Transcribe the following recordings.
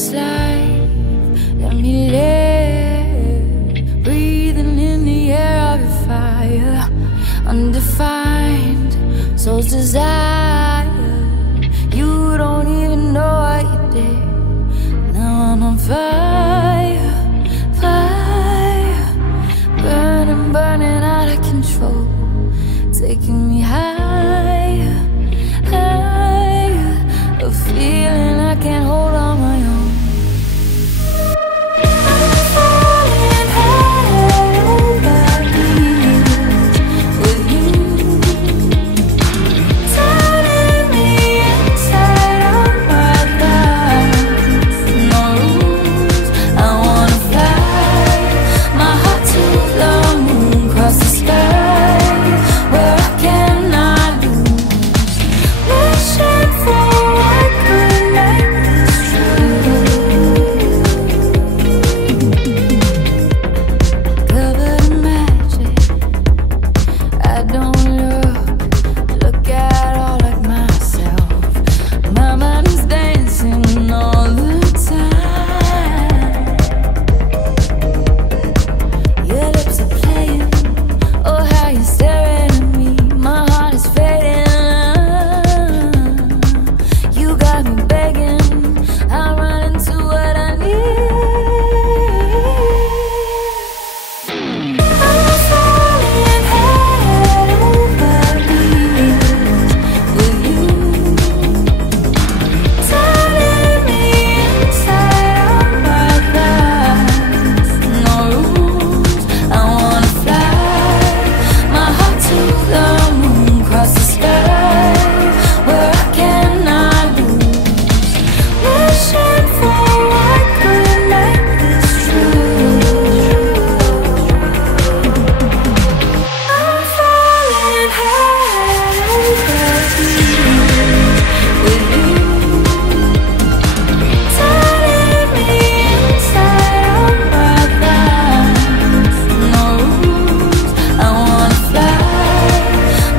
this life, let me live, breathing in the air of your fire, undefined soul's desire. You don't even know what you did. Now I'm on fire, fire, burning, burning out of control, taking me higher, higher, a feeling I can't hold on my own. I'm falling head over heels with you, turning me inside of my thoughts. No rules, I wanna fly my heart to the moon, cross the sky where I cannot lose. Wishing for what could make this true. Covered in magic, I don't look at all like myself. My mind is dancing all the time. Your lips are playing, oh how you staring at me. My heart is fading. You got me begging, I'm running to what I need. I'm falling head over heels with you, turning me inside of my thoughts. No rules, I wanna fly my heart to the moon, cross the sky where I cannot lose. Wishing for what could make this true. I'm falling head over heels with you, turning me inside of my thoughts. No rules, I wanna fly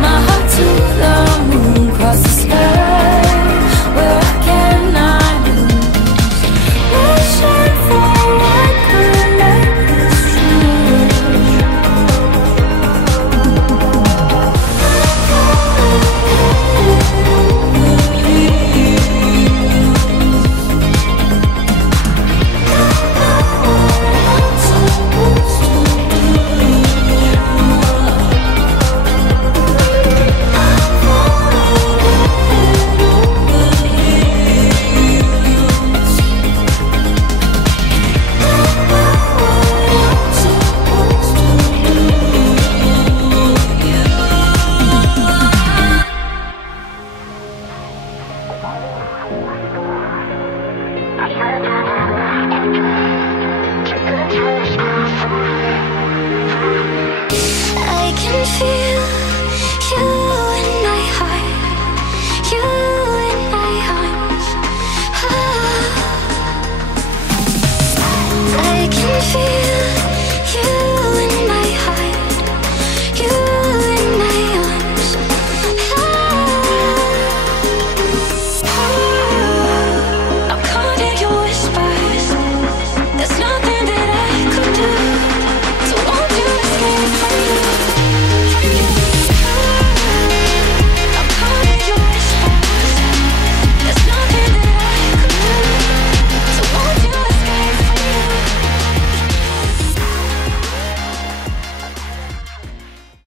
my heart to the moon, cross the sky where I cannot lose. Wishing for what could make this true. I can feel